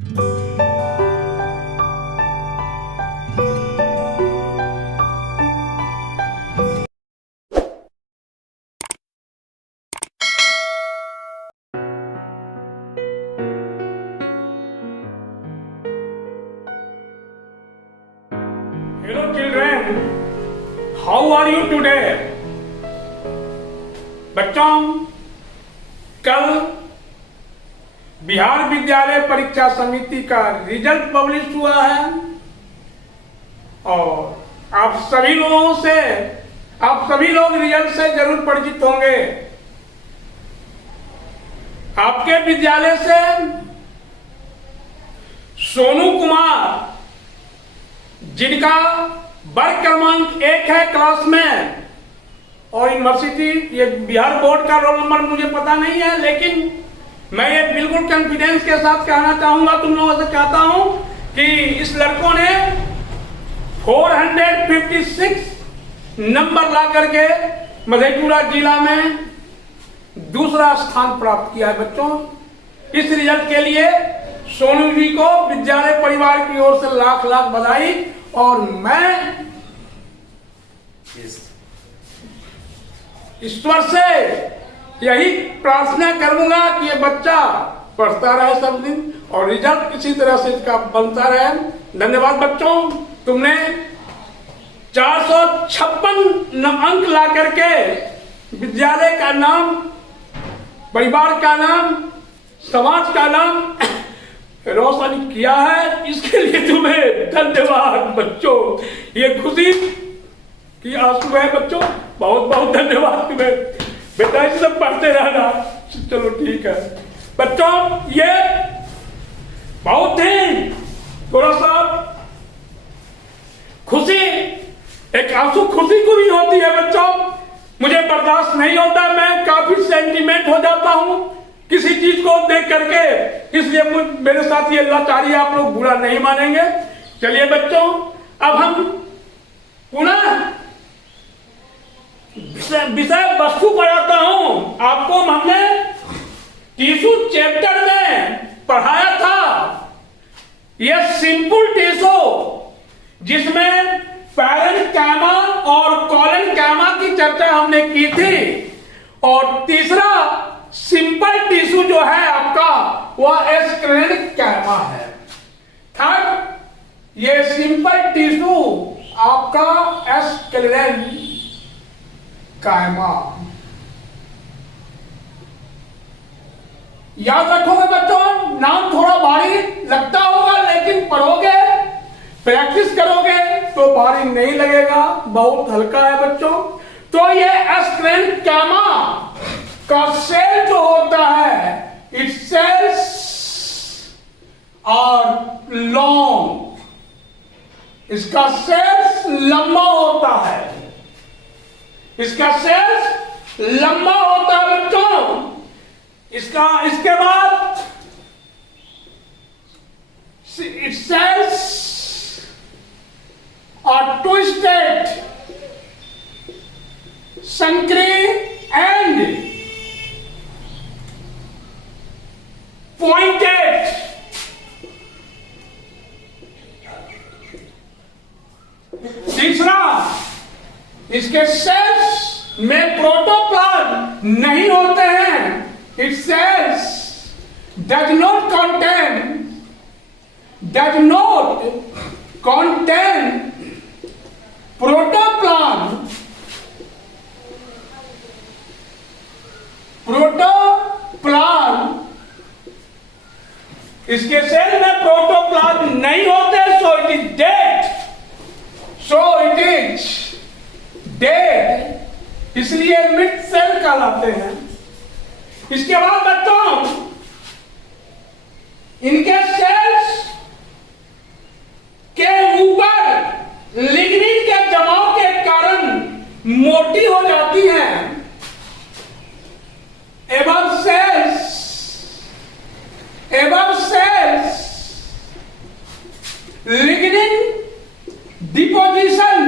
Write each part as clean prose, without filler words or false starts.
Hello children, how are you today? बच्चों, कल बिहार विद्यालय परीक्षा समिति का रिजल्ट पब्लिश हुआ है और आप सभी लोग रिजल्ट से जरूर परिचित होंगे। आपके विद्यालय से सोनू कुमार, जिनका वर्ग क्रमांक 1 है क्लास में, और यूनिवर्सिटी, ये बिहार बोर्ड का रोल नंबर मुझे पता नहीं है, लेकिन मैं ये बिल्कुल कॉन्फिडेंस के साथ कहना चाहूंगा, तुम लोगों से चाहता हूं कि इस लड़कों ने 456 नंबर ला करके मधेपुरा जिला में दूसरा स्थान प्राप्त किया है। बच्चों, इस रिजल्ट के लिए सोनू जी को विद्यालय परिवार की ओर से लाख लाख बधाई। और मैं ईश्वर से यही प्रार्थना करूंगा कि ये बच्चा पढ़ता रहे सब दिन और रिजल्ट किसी तरह से इसका बनता रहे। धन्यवाद बच्चों, तुमने 456 अंक ला करके विद्यालय का नाम, परिवार का नाम, समाज का नाम रोशन किया है। इसके लिए तुम्हें धन्यवाद बच्चों। ये खुशी की आंसू है बच्चों, बहुत बहुत धन्यवाद तुम्हें। बेटा इसे पढ़ते रहना। चलो ठीक है बच्चों, ये बहुत ही थोड़ा सा खुशी, एक आंसू खुशी को भी होती है बच्चों। मुझे बर्दाश्त नहीं होता, मैं काफी सेंटीमेंट हो जाता हूं किसी चीज को देख करके, इसलिए मेरे साथ ये लाचारी आप लोग बुरा नहीं मानेंगे। चलिए बच्चों, अब हम पुनः विषय वस्तु पर आता हूं। आपको हमने टिश्यू चैप्टर में पढ़ाया था ये सिंपल टिश्यू, जिसमें पैरेन्काइमा और कोलेनकाइमा की चर्चा हमने की थी। और तीसरा सिंपल टिश्यू जो है आपका, वह एस्क्लेरेनकाइमा है। थर्ड, ये सिंपल टिश्यू आपका एस्क्लेरेनकाइमा। याद रखोगे बच्चों, नाम थोड़ा भारी लगता होगा, लेकिन पढ़ोगे, प्रैक्टिस करोगे तो भारी नहीं लगेगा, बहुत हल्का है बच्चों। तो ये एस्क्लेरेनकाइमा का सेल जो होता है, इट्स सेल्स आर लॉन्ग, इसका सेल्स लंबा होता है, इसका सेल्स लंबा होता है बच्चों। इसके बाद इट्स सेल्स आर ट्विस्टेड, संकरी एंड पॉइंटेड। तीसरा, इसके सेल्स में प्रोटोप्लाज्म नहीं होते हैं। It cells does not contain protoplasm. इसके सेल में प्रोटोप्लाज्म नहीं होते, सो इट इज डेड, इसलिए मिड सेल कहलाते हैं। इसके बाद बच्चों, इनके सेल्स के ऊपर लिग्निन के जमाव के कारण मोटी हो जाती हैं। above cells lignin deposition,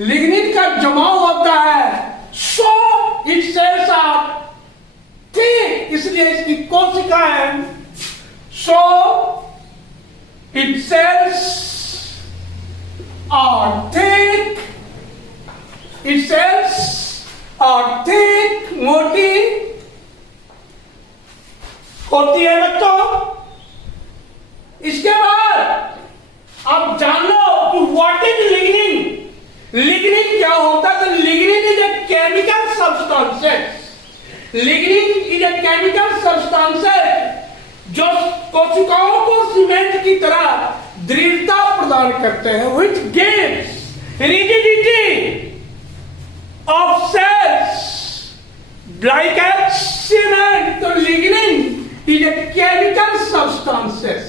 lignin का जमाव होता है। सो इट सेल्स आर इसलिए इसकी कोशिकाएं सो its cells are thick, its cells are thick, मोटी होती है बच्चों। इसके बाद आप जान लो कि व्हाट इज लिग्निन। लिग्निन क्या होता है? तो lignin is a chemical substances. Lignin is a chemical substances जो कोशिकाओं को सीमेंट की तरह दृढ़ता प्रदान करते हैं, which gives rigidity of cells like a cement. तो lignin is a chemical substances.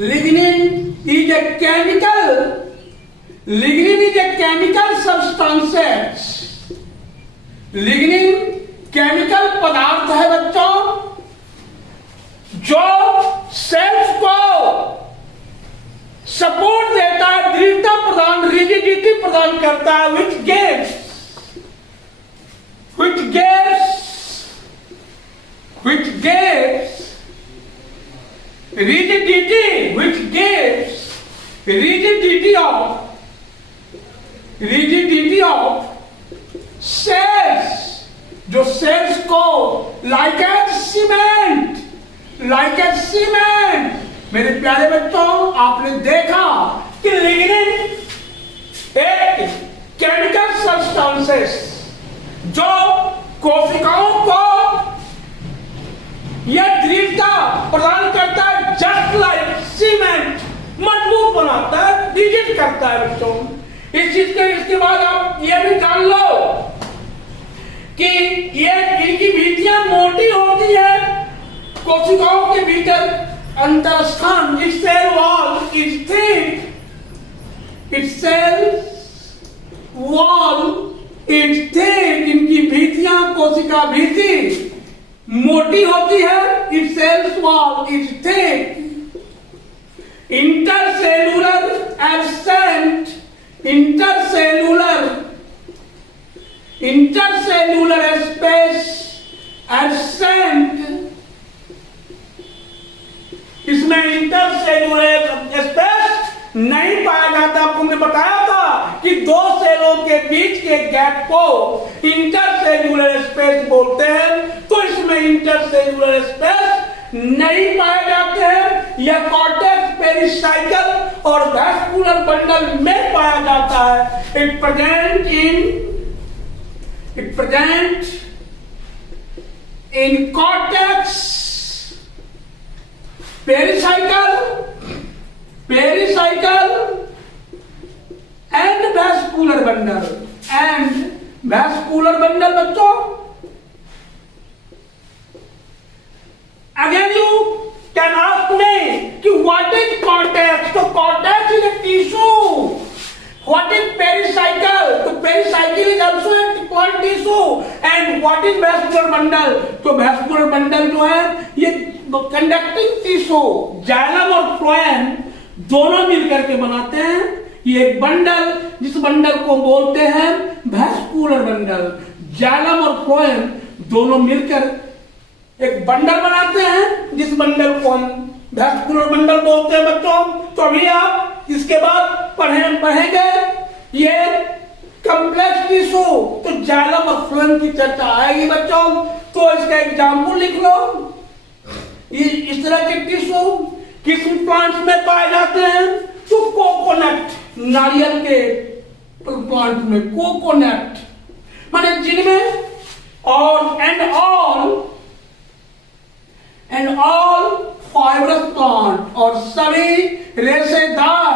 Lignin is a chemical substances. lignin chemical पदार्थ है बच्चों जो सेल्स को सपोर्ट देता है, दृढ़ता प्रदान, रिजिडिटी प्रदान करता है, which gives rigidity of cells, जो सेल्स को like a cement, मेरे प्यारे बच्चों आपने देखा कि लिग्निन एक केमिकल सब्सटेंसेस जो कोशिकाओं को यह दृढ़ता प्रदान करता है, जस्ट लाइक सीमेंट, मजबूत बनाता है, रिजिड करता है बच्चों। इस चीज के इसके बाद आप ये भी जान लो कि ये इनकी भित्तियां मोटी होती है, कोशिकाओं के भीतर अंतरस्थान, its cell wall is thick, its cell wall is thick, इनकी भित्तियां, कोशिका भित्ति मोटी होती है, its cell wall is thick. Intercellular absent, intercellular space absent, इसमें इंटरसेलुलर स्पेस नहीं पाया जाता। आपको हमने बताया था कि दो सेलों के बीच के गैप को इंटरसेलुलर स्पेस बोलते हैं, तो इसमें इंटरसेलुलर स्पेस नहीं पाए जाते हैं। यह कॉर्टेक्स, पेरिसाइकल और वैस्कुलर बंडल में पाया जाता है। It present in cortex, pericycle and vascular bundle बच्चों। Again you can ask me कि व्हाट इज कॉर्टेक्स? तो cortex is a tissue. What is pericycle? तो pericycle is also a plant tissue. And what is vascular bundle? तो vascular bundle जो है ये conducting tissue, xylem और phloem दोनों मिलकर के बनाते हैं ये एक बंडल, जिस बंडल को बोलते हैं वैस्कुलर बंडल। जाइलम और फ्लोएम दोनों मिलकर एक बंडल बनाते हैं, जिस बंडल को हम वैस्कुलर बंडल बोलते हैं बच्चों। तो अभी आप इसके बाद पढ़ेंगे ये कॉम्प्लेक्स टिश्यू। तो जाइलम और फ्लोएम की चर्चा आएगी बच्चों, तो इसका एग्जाम्पल लिख लो। इस तरह के टिश्यू किस प्लांट्स में पाए जाते हैं? तो कोकोनट, नारियल के प्लांट में कोकोनट, माने जिनमें और एंड ऑल फाइबरस प्लांट, और सभी रेशेदार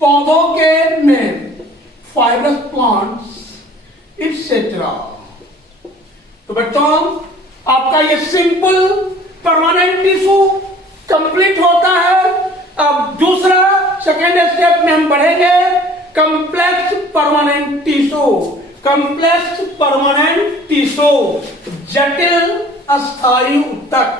पौधों के में फाइबरस प्लांट्स एक्सेट्रा। तो बच्चों आपका ये सिंपल परमानेंट टिश्यू कंप्लीट होता है। अब दूसरा सेकेंड स्टेप में हम बढ़ेंगे कॉम्प्लेक्स परमानेंट टिश्यू, जटिल अस्थायी ऊतक।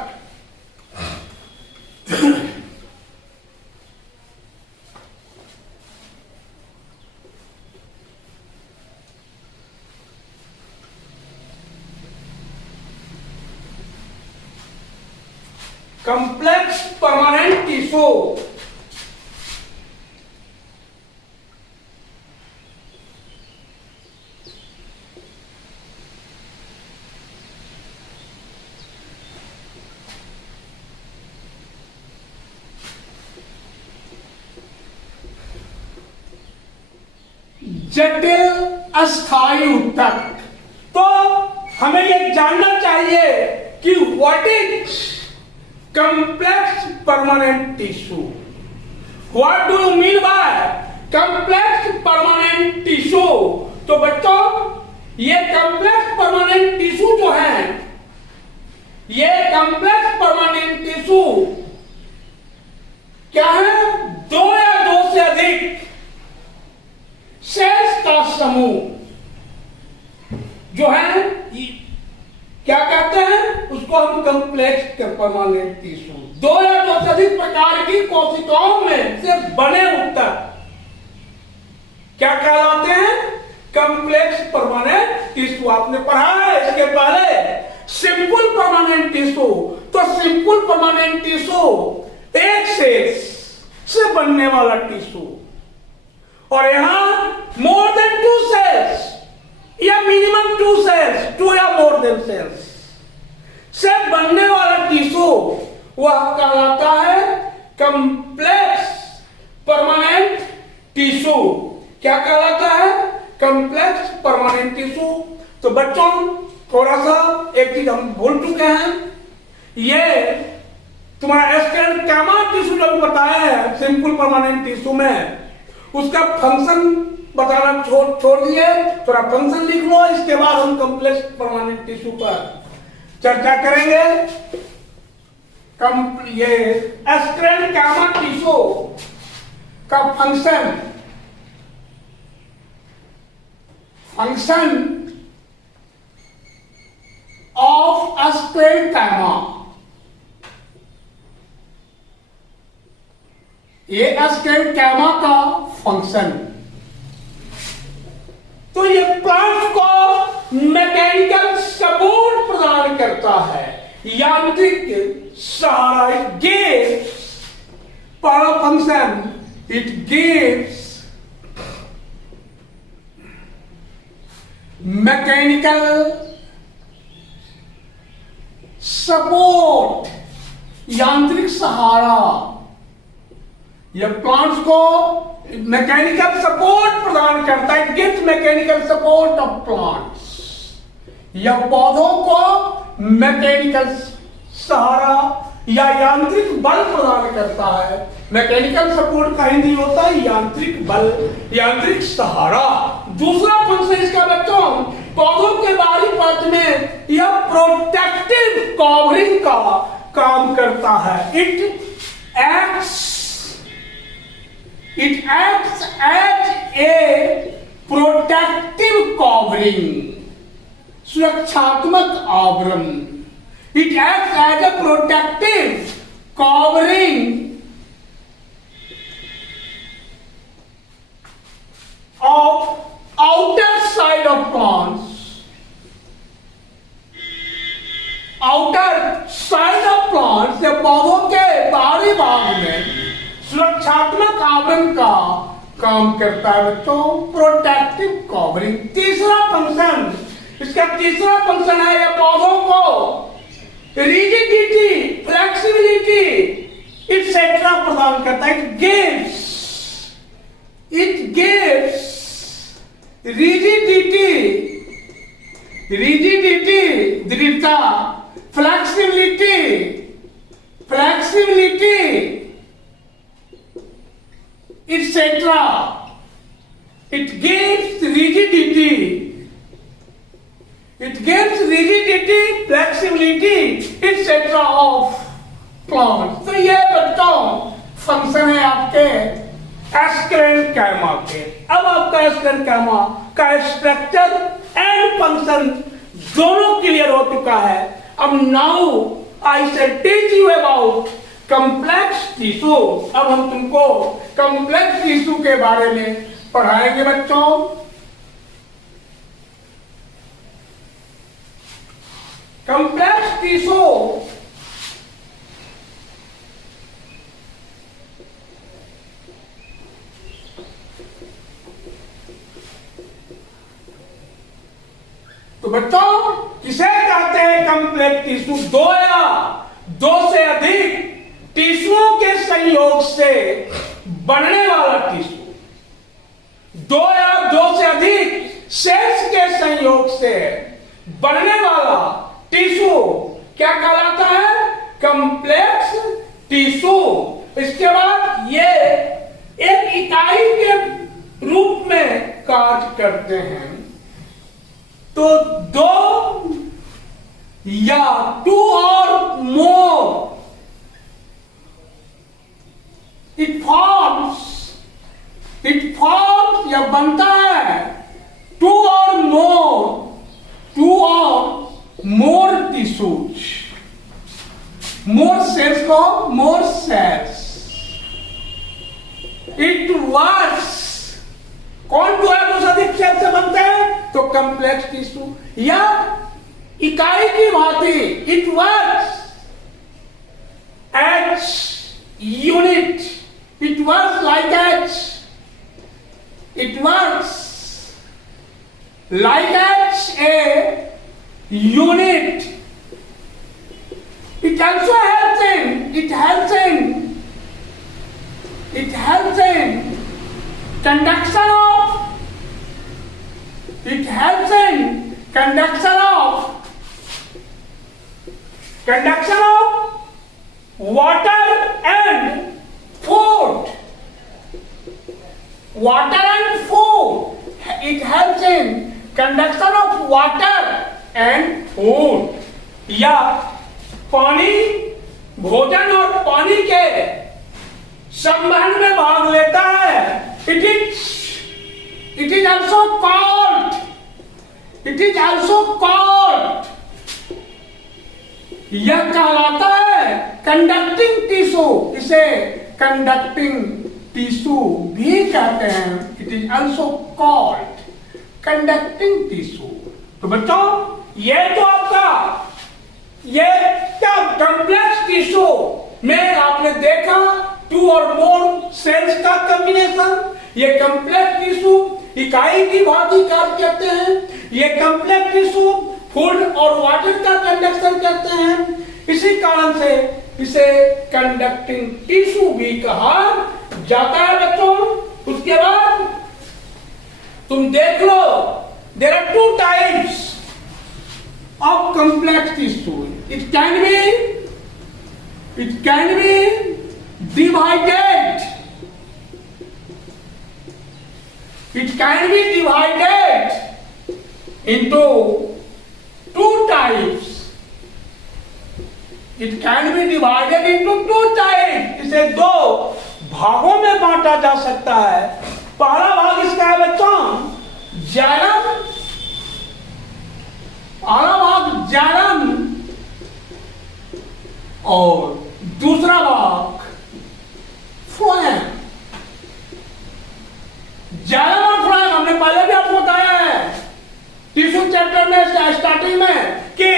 complex permanent tissue जटिल अस्थायी ऊतक। तो हमें यह जानना चाहिए कि what is complex permanent tissue. What do you mean by complex permanent tissue? तो बच्चों, ये कंप्लेक्स परमानेंट टिश्यू जो है, ये कंप्लेक्स परमानेंट टिश्यू क्या है? दो या दो से अधिक सेल्स का समूह जो है, क्या कहते हैं उसको हम? Complex permanent tissue. दो या दो से अधिक प्रकार की कोशिकाओं में से बने ऊतक क्या कहलाते हैं? Complex permanent tissue. आपने पढ़ा है इसके पहले सिंपल परमानेंट टिश्यू। तो सिंपल परमानेंट टिश्यू एक सेल्स से बनने वाला टिश्यू, और यहां मोर देन टू सेल्स या मिनिमम टू सेल्स, टू या मोर देन सेल्स से बनने वाला टिश्यू वह कहलाता है कंप्लेक्स परमानेंट टिश्यू। क्या कहलाता है? Complex permanent tissue. तो बच्चों, थोड़ा सा एक चीज हम भूल चुके हैं, ये तुम्हारा एस्केलेंडोमा टिश्यू जो बताया है सिंपल परमानेंट टिश्यू में, उसका फंक्शन बताना छोड़ दिए। थोड़ा फंक्शन लिख लो, इसके बाद हम कंप्लेक्स परमानेंट टिश्यू पर चर्चा करेंगे। ये एस्केलेंडोमा टिश्यू का फंक्शन ऑफ एस्केलेंडोमा, ये एस्केलेंडोमा का फंक्शन। तो ये प्लांट को मैकेनिकल सपोर्ट प्रदान करता है, यांत्रिक सहारा। इट गिव्स, पहला function, it gives mechanical support, यांत्रिक सहारा। यह प्लांट्स को मैकेनिकल सपोर्ट प्रदान करता है। It gives mechanical support of plants. यह पौधों को मैकेनिकल सहारा या यांत्रिक बल प्रदान करता है। मैकेनिकल सपोर्ट का हिंदी होता है यांत्रिक बल, यांत्रिक सहारा। दूसरा फंक्शन इसका बच्चों, पौधों के बाहरी परत में यह प्रोटेक्टिव कवरिंग का काम करता है। It acts as a protective covering, सुरक्षात्मक आवरण। It acts as a protective covering of outer side of plants, outer side of plants, ये पौधों के बाहरी भाग में सुरक्षात्मक आवरण का काम करता है बच्चों, प्रोटेक्टिव कवरिंग। तीसरा फंक्शन, इसका तीसरा फंक्शन है, यह पौधों को रिजिडिटी, फ्लेक्सिबिलिटी इट्सेट्रा प्रदान करता है। इट गिव्स रिजिडिटी, दृढ़ता, flexibility etc. It gives rigidity, flexibility etc. of plants. तो ये बच्चों फंक्शन है आपके एस्केलेंडोमा के। अब आपका एस्केलेंडोमा का स्ट्रक्चर एंड फंक्शन दोनों क्लियर हो चुका है। अब now I shall teach you about complex tissue. अब हम तुमको कॉम्प्लेक्स टिश्यू के बारे में पढ़ाएंगे बच्चों। कॉम्प्लेक्स टिश्यू किसे कहते हैं कंप्लेक्स टिश्यू? दो या दो से अधिक टिश्युओं के संयोग से बनने वाला टिश्यू, दो या दो से अधिक सेल्स के संयोग से बनने वाला टिश्यू क्या कहलाता है? Complex tissue. इसके बाद ये एक इकाई के रूप में कार्य करते हैं। तो दो या टू और मोर इट फॉर्म्स या बनता है टू और मोर टिश्यूज, मोर सेल्स को मोर सेल्स। इट वर्क्स, कौन दो या दो से अधिक सेल से बनते हैं? तो कंप्लेक्स टिश्यू या इकाई की भांति it works as unit, it works like as, it works like as a unit. It also helps in conduction of water and food. It helps in conduction of water and food. या पानी, भोजन और पानी के संवहन में भाग लेता है। It is also called यह कहलाता है कंडक्टिंग टिश्यू। इसे कंडक्टिंग टिश्यू भी कहते हैं। It is also called conducting tissue. तो बच्चों ये तो आपका ये कंप्लेक्स टिश्यू में आपने देखा टू और मोर सेल्स का कॉम्बिनेशन। ये कंप्लेक्स टिश्यू इकाई की भांति कार्य करते हैं। ये कंप्लेक्स टिश्यू फूड और वाटर का कंडक्शन करते हैं। इसी कारण से इसे कंडक्टिंग टिश्यू भी कहा जाता है बच्चों। उसके बाद तुम देख लो, there are two types of complex tissue. It can be divided. It can be divided into two types. It can be divided into two types. इसे दो भागों में बांटा जा सकता है। पहला भाग इसका है बच्चों जाइलम, पहला भाग जाइलम और दूसरा भाग फ्लोएम। जाइलम और फ्लोएम हमने पहले भी आपको बताया है टिश्यू चैप्टर में स्टार्टिंग में कि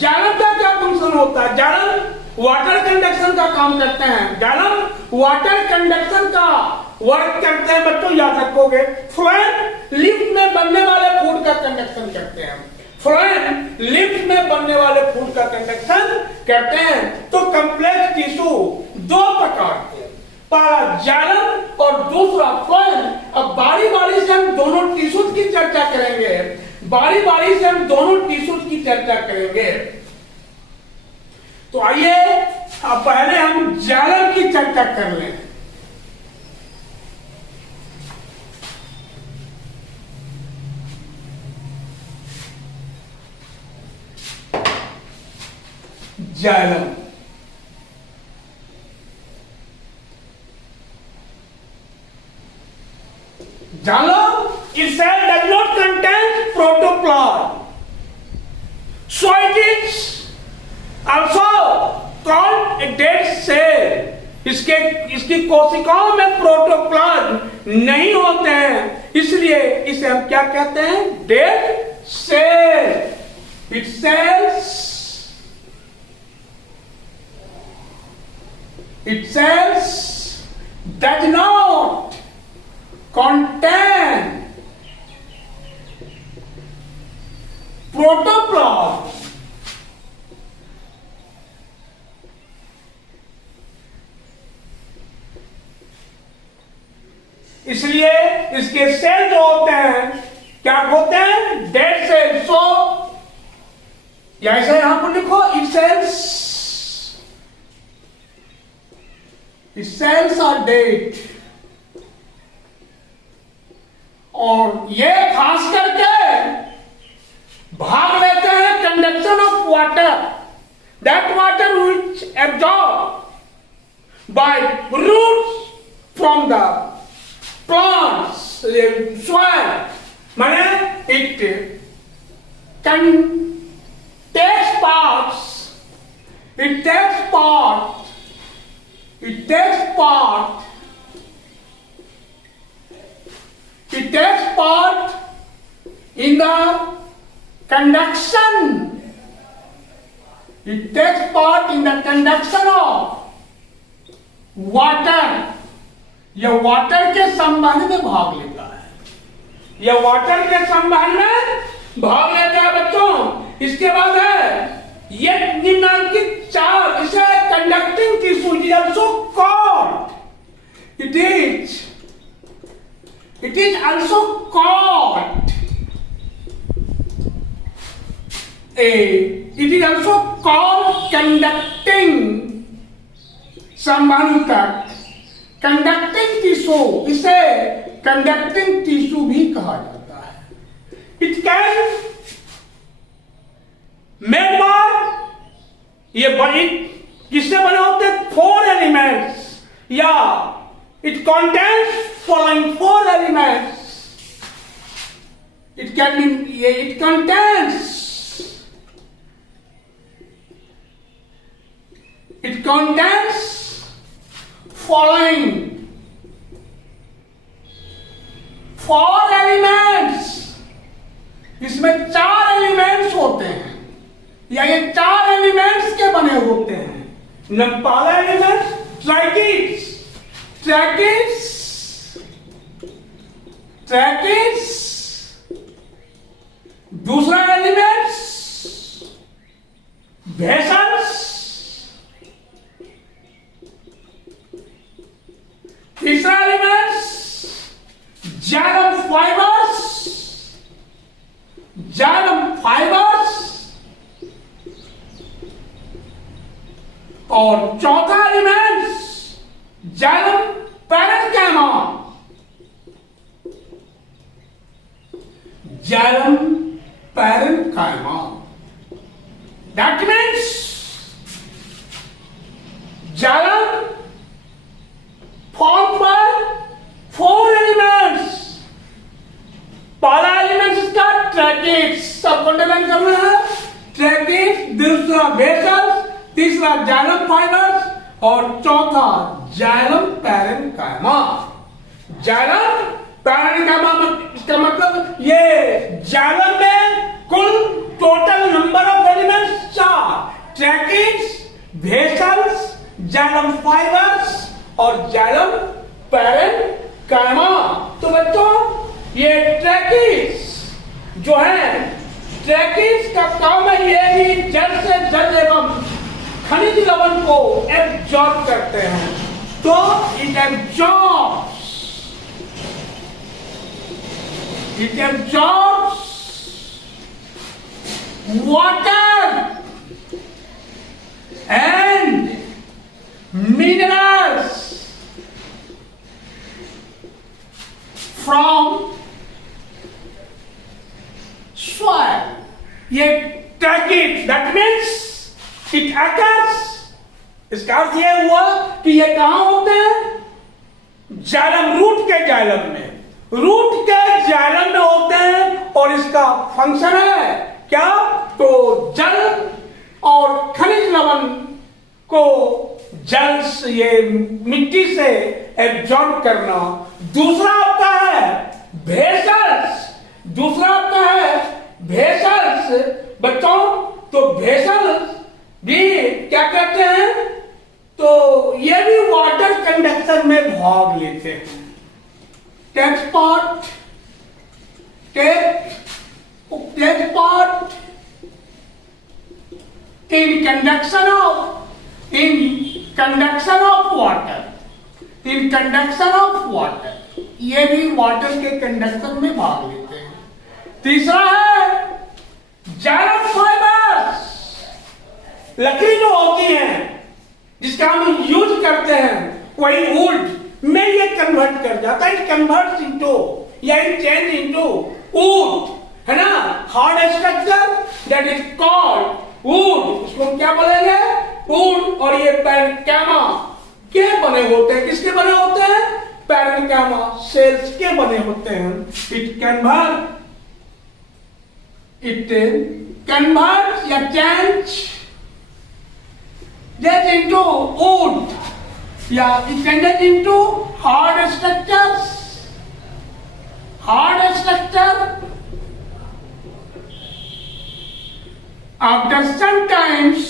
जाइलम का क्या फंक्शन होता है। जाइलम वाटर कंडक्शन का काम करते हैं। जाइलम वाटर कंडक्शन का वर्क करते हैं बच्चों, याद रखोगे। फ्लोएम लिफ्ट में बनने वाले फूड का कंडक्शन करते हैं। फ्लोएम लिफ्ट में बनने वाले फूड का कंडक्शन करते हैं। तो कंप्लेक्स टिश्यू दो प्रकार के, पहला जाइलम और दूसरा फ्लोएम। अब बारी बारी से हम दोनों टिश्यूज की चर्चा करेंगे। बारी बारी से हम दोनों टिश्यूज की चर्चा करेंगे। तो आइए अब पहले हम जाइलम की चर्चा कर लें। Xylem xylem itself does not contain protoplasm, so it is also called a dead cell। इसकी कोशिकाओं में प्रोटोप्लाज्म नहीं होते हैं, इसलिए इसे हम क्या कहते हैं? Dead cell. It cells does not contain protoplasm इसलिए इसके सेल जो होते हैं क्या होते हैं? Dead cell. सो या ऐसे यहां पर लिखो, its cells are dead। और ये खास करके भाग लेते हैं conduction of water, that water which absorb by roots from the plants soil, माने it can takes parts, it takes part in the conduction, it takes part in the conduction of water। यह water के संबंध में भाग लेता है, यह water के संबंध में भाग लेता है बच्चों। इसके बाद है ये निम्नलिखित चार, इसे conducting tissue is also called, it is also called conducting संवाहक, कंडक्टिंग टिश्यू, इसे कंडक्टिंग टिश्यू भी कहा जाता है। इट कैन ये बड़ी किससे बने होते हैं? 4 एलिमेंट्स, या it contains following 4 elements. It contains following 4 elements. इसमें 4 एलिमेंट्स होते हैं, या ये 4 एलिमेंट्स के बने होते हैं। पहला एलिमेंट ट्रैकिड्स, दूसरा एलिमेंट्स वेसल्स, तीसरा एलिमेंट्स जाइलम फाइबर्स, और चौथा elements xylem parenchyma. That means xylem formed by 4 elements। पहला एलिमेंट इसका ट्रैकिड्स, सब अंडरलाइन करना है। ट्रैकिड्स, दूसरा वेसल्स, तीसरा जाइलम फाइबर्स और चौथा जाइलम पैरेन्काइमा। जाइलम पैरेन्काइमा इसका मतलब ये जाइलम में कुल total number of elements 4, tracheids, vessels, xylem fibres और जाइलम पैरेन्काइमा। तो बच्चों ये ट्रैकिड्स जो है, ट्रैकिड्स का काम है ये भी जल से जल एवं खनिज लवण को एब्जॉर्ब करते हैं। तो it absorbs water and minerals from soil। ये tracheid, that means it occurs, इसका अर्थ ये हुआ कि ये कहां होते हैं? जाइलम, रूट के जाइलम में, रूट के जाइलम में होते हैं। और इसका फंक्शन है क्या? तो जल और खनिज लवण को जल से, ये मिट्टी से एब्जॉर्ब करना। दूसरा होता है वेसल्स, बच्चों। तो वेसल्स भी क्या कहते हैं? तो ये भी वाटर कंडक्शन में भाग लेते हैं। Takes part in conduction of water, ये भी वाटर के कंडक्शन में भाग लेते हैं। तीसरा है जाइलम फाइबर्स, लकड़ी जो होती है जिसका हम यूज करते हैं वही वुड में ये कन्वर्ट कर जाता है, इट कन्वर्ट्स इनटू या इट चेंज इनटू वुड, है ना, hard structure that is called would, उसको हम क्या बोलेंगे, वुड। और ये पैरेन्काइमा के बने होते हैं, किसके बने होते हैं, पैरेन्काइमा सेल्स के बने होते हैं। इट कन्वर्ट या change that into wood, yeah, it changes into hard structures, after some times,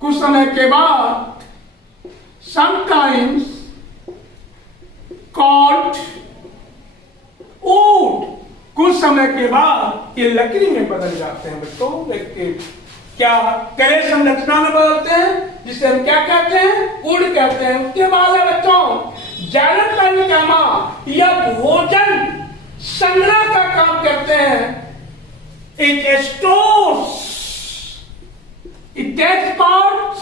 कुछ समय के बाद, sometimes called wood, कुछ समय के बाद ये लकड़ी में बदल जाते हैं बच्चों। क्या करे संरचना में बदलते हैं, जिसे हम क्या कहते हैं, वुड कहते हैं। उसके बाद है बच्चों जाइलम पैरेन्काइमा, यह भोजन संग्रह का काम करते हैं। It stores, it takes parts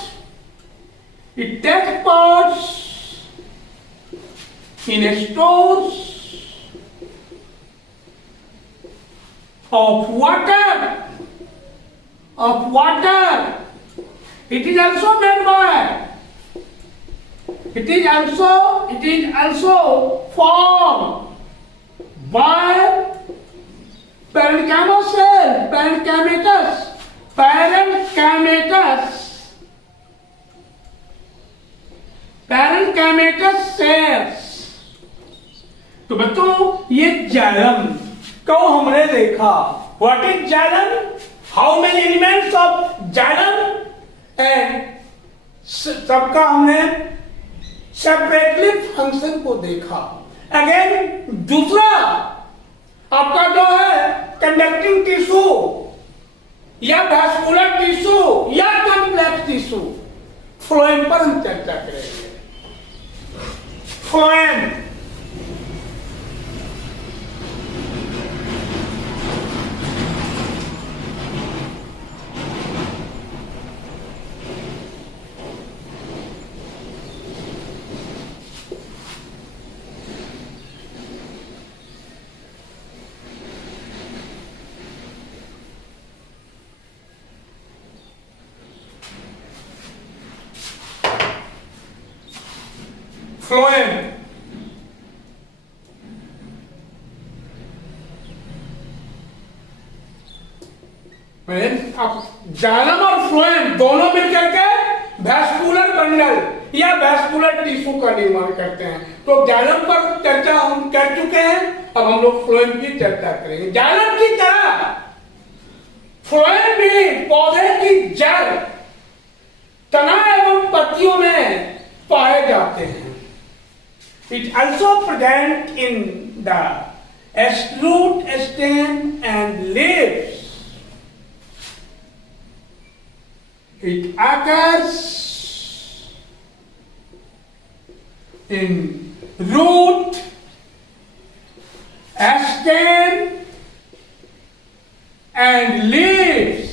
in stores of water. It is also made by, it is also formed by parenchyma cell, parenchymatous cells। तो बच्चों ये जाइलम को हमने देखा, what is xylem, how many elements of xylem and सबका हमने separately function को देखा। अगेन दूसरा आपका जो है कंडक्टिंग टिश्यू या वैस्कुलर टिश्यू या कॉम्प्लेक्स टिश्यू, फ्लोएम पर हम चर्चा करेंगे। फ्लोएम फ्लोएम अब जाइलम और फ्लोएम दोनों मिलकर के वैस्कुलर बंडल या वैस्कुलर टिश्यू का निर्माण करते हैं। तो जाइलम पर चर्चा हम कर चुके हैं, अब हम लोग फ्लोएम की चर्चा करेंगे। जाइलम की तरह फ्लोएम भी पौधे की जड़, तना एवं पत्तियों में पाए जाते हैं। It also present in the root, stem and leaves. It occurs in root, stem and leaves.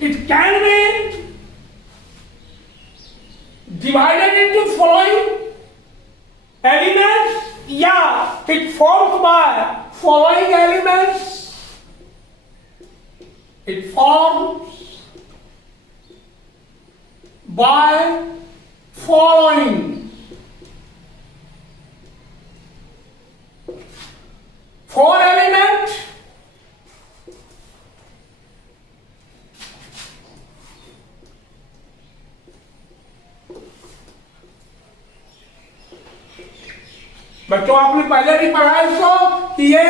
It can be divided into following elements, yeah, it forms by following elements. It forms by following four elements, बच्चों आपने पहले भी पढ़ा इसको कि ये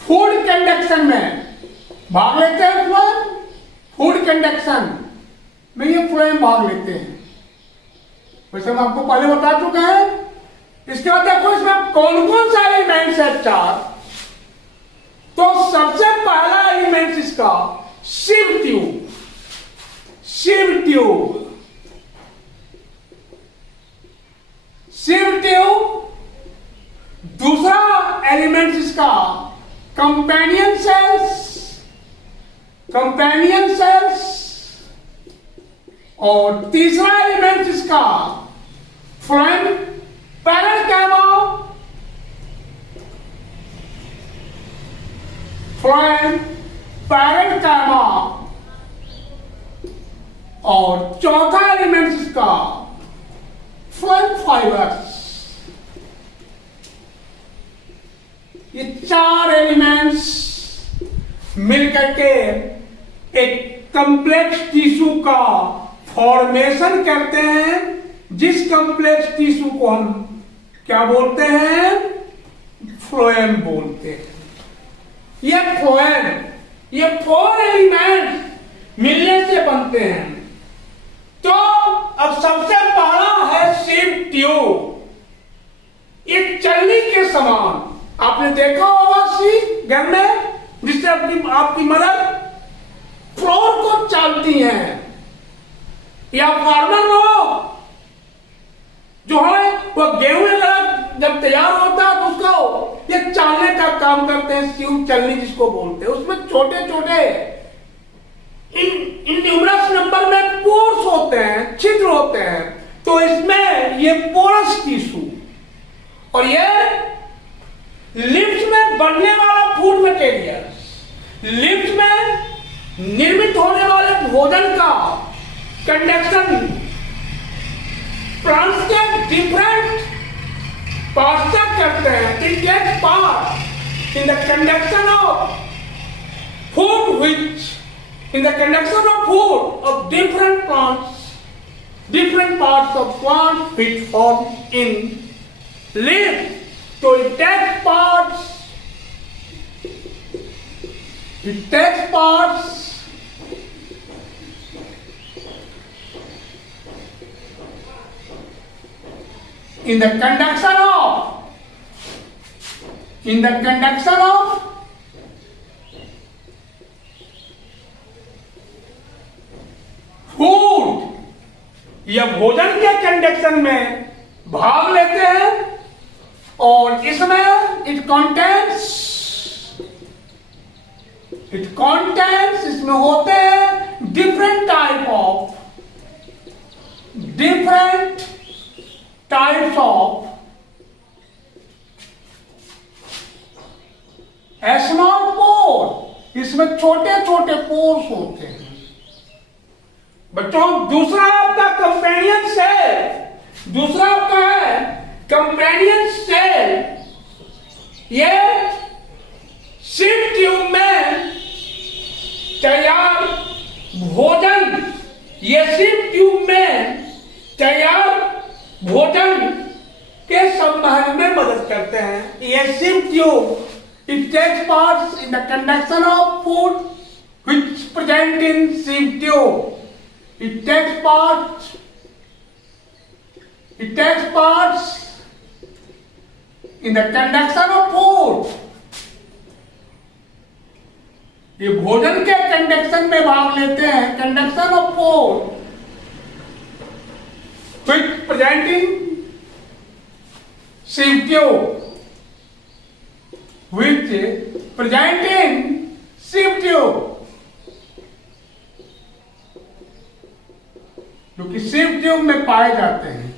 food conduction में भाग लेते हैं। फ्लोएम फूड कंडक्शन में ये फ्लोएम भाग लेते हैं, वैसे हम आपको पहले बता चुके हैं। इसके बाद देखो इसमें कौन कौन सा एलिमेंट्स है, चार। तो सबसे पहला एलिमेंट इसका सिव ट्यूब। सिव ट्यूब, दूसरा एलिमेंट इसका कंपेनियन सेल्स, और तीसरा एलिमेंट इसका फ्लोएम पैरेन्काइमा, और चौथा एलिमेंट इसका फ्लोएम फाइबर्स। ये चार एलिमेंट्स मिलकर के एक कंप्लेक्स टिश्यू का फॉर्मेशन करते हैं, जिस कंप्लेक्स टिश्यू को हम क्या बोलते हैं? फ्लोएम बोलते हैं। ये फ्लोएम, ये 4 एलिमेंट मिलने से बनते हैं। तो अब सबसे पहला है सिव ट्यूब। ये चलनी के समान आपने देखा होगा सी घर में, जिससे आपकी मदर फ्लोर को चालती हैं, या फार्मर लोग जो है वो गेहूं जब तैयार होता है तो उसको ये चालने का काम करते हैं, सिव चलनी जिसको बोलते हैं। उसमें छोटे छोटे इनन्यूमरस नंबर में पोर्स होते हैं, छिद्र होते हैं। तो इसमें ये पोरस टिश्यू और ये लिप्स में बनने वाला फूड मटेरियल, लिप्स में निर्मित होने वाले भोजन का कंडक्शन प्लांट्स के डिफरेंट पार्ट्स तक करते हैं। It takes part in the conduction of food which in the conduction of food of different plants, different parts of plants which form in leaves. So it takes parts in the conduction of food या भोजन के conduction में भाग लेते हैं, और इसमें it contents इसमें होते हैं डिफरेंट टाइप्स ऑफ स्मॉल पोर। इसमें छोटे छोटे पोर्स होते हैं बच्चों। दूसरा आपका कंपेनियन सेल, ये सिव ट्यूब में तैयार भोजन के संवहन में मदद करते हैं। ये sieve tube it takes parts in the conduction of food which present in sieve tube. It takes parts in the conduction of food. ये भोजन के कंडक्शन में भाग लेते हैं, conduction of food which present in sieve tube, which present in sieve tube, जो कि सिव tube में पाए जाते हैं।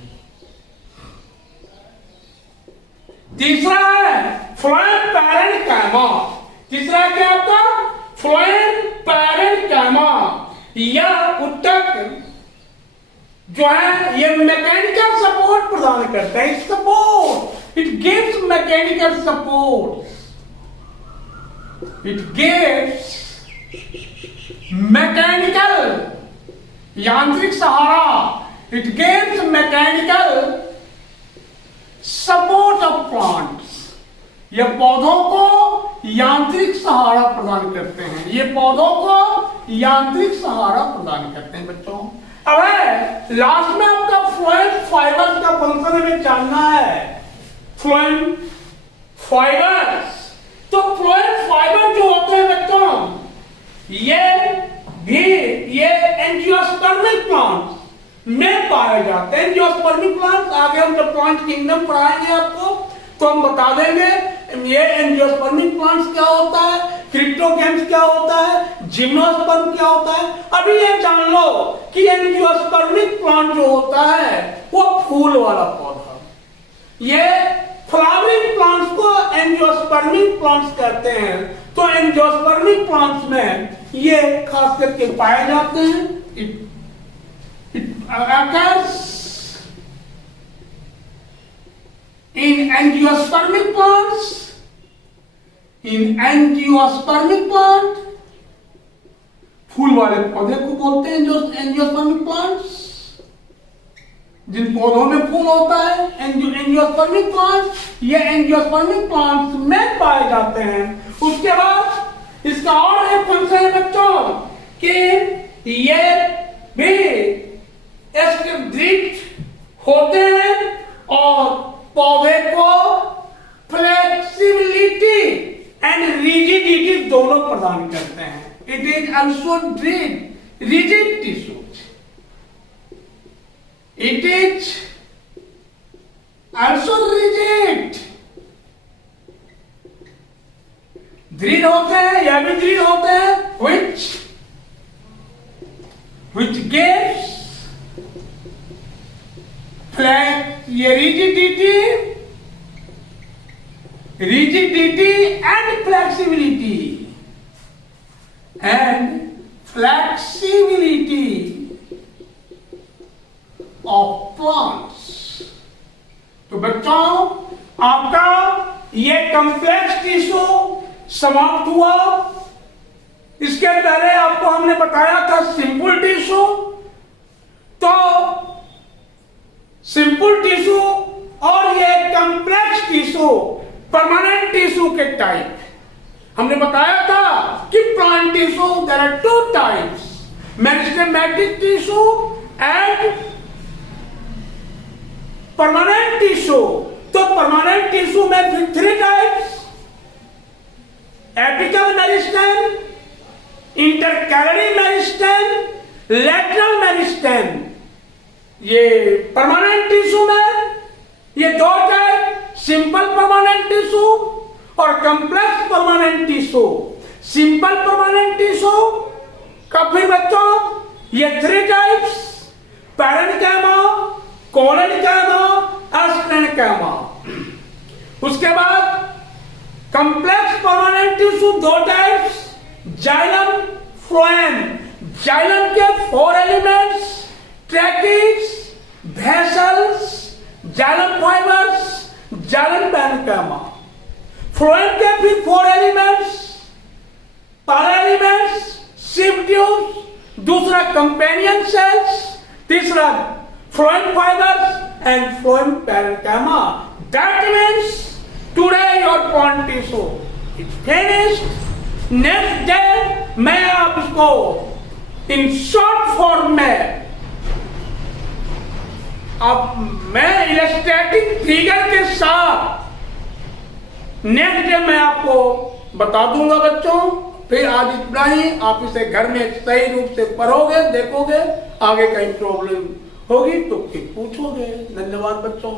तीसरा है फ्लोएम पैरेन्काइमा। तीसरा क्या आपका? Phloem parenchyma. यह उत्तक जो है ये मैकेनिकल सपोर्ट प्रदान करता है। It gives mechanical support, it gives mechanical यांत्रिक सहारा, it gives mechanical support of plants. ये पौधों को यांत्रिक सहारा प्रदान करते हैं, ये पौधों को यांत्रिक सहारा प्रदान करते हैं बच्चों। अब लास्ट में आपका फ्लोएम फाइबर्स का फंक्शन हमें जानना है। फ्लोएम फाइबर्स, तो फ्लोएम फाइबर जो होते हैं बच्चों, ये एंजियोस्पर्मिक प्लांट्स में पाए जाते हैं एंजियोस्पर्मिक प्लांट। आगे हम जब प्लांट किंगडम पढ़ाएंगे आपको तो हम बता देंगे ये एंजियोस्पर्मिक प्लांट्स क्या होता है, क्रिप्टोगैम्स क्या होता है, जिम्नोस्पर्म क्या होता है। अभी ये जान लो कि एंजियोस्पर्मिक प्लांट जो होता है वो फूल वाला पौधा, ये फ्लावरिंग प्लांट्स को एंजियोस्पर्मिक प्लांट्स कहते हैं। तो एंजियोस्पर्मिक प्लांट्स में ये खास करके पाए जाते हैं। It occurs in angiospermic plants. In angiospermic plant, फूल वाले पौधे को बोलते हैं जो एंजियोस्पर्मिक प्लांट्स, जिन पौधों में फूल होता है एंजियोस्पर्मिक प्लांट्स, ये एंजियोस्पर्मिक प्लांट्स में पाए जाते हैं। उसके बाद इसका और एक फंक्शन है बच्चों कि ये भी दृढ़ होते हैं और पौधे को फ्लेक्सिबिलिटी एंड रिजिडिटी दोनों प्रदान करते हैं। It is also rigid tissues, it is also rigid, दृढ़ होते हैं या भी दृढ़ होते हैं, which gives rigidity and flexibility of plants। तो बच्चों आपका ये कॉम्प्लेक्स टिश्यू समाप्त हुआ। इसके पहले आपको हमने बताया था सिंपल टिश्यू। तो सिंपल टिश्यू और ये कॉम्प्लेक्स टिश्यू, परमानेंट टिश्यू के टाइप हमने बताया था कि plant tissue there are two types, meristematic tissue and permanent tissue. तो परमानेंट टिश्यू में फिर 3 types, apical meristem, intercalary meristem, lateral meristem. ये परमानेंट टिश्यू में ये 2 टाइप, सिंपल परमानेंट टिश्यू और complex permanent tissue. Simple permanent tissue का फिर बच्चों ये 3 टाइप्स, पैरेन्काइमा, कोलेन्काइमा, एस्क्लेन्काइमा। उसके बाद complex permanent tissue 2 types, xylem, phloem. Xylem के 4 elements, tracheids, vessels, xylem fibres, xylem parenchyma. Phloem के फिर 4 एलिमेंट्स, पहला एलिमेंट्स सिव ट्यूब्स, दूसरा कंपेनियन सेल्स, तीसरा phloem fibres and phloem parenchyma. That means today your plant tissue is finished. Next day मैं आप इसको in short form में, अब मैं इलस्ट्रेटिव फिगर के साथ नेक्स्ट डे मैं आपको बता दूंगा बच्चों। फिर आज इतना ही, आप इसे घर में सही रूप से पढ़ोगे, देखोगे, आगे कहीं प्रॉब्लम होगी तो फिर पूछोगे। धन्यवाद बच्चों।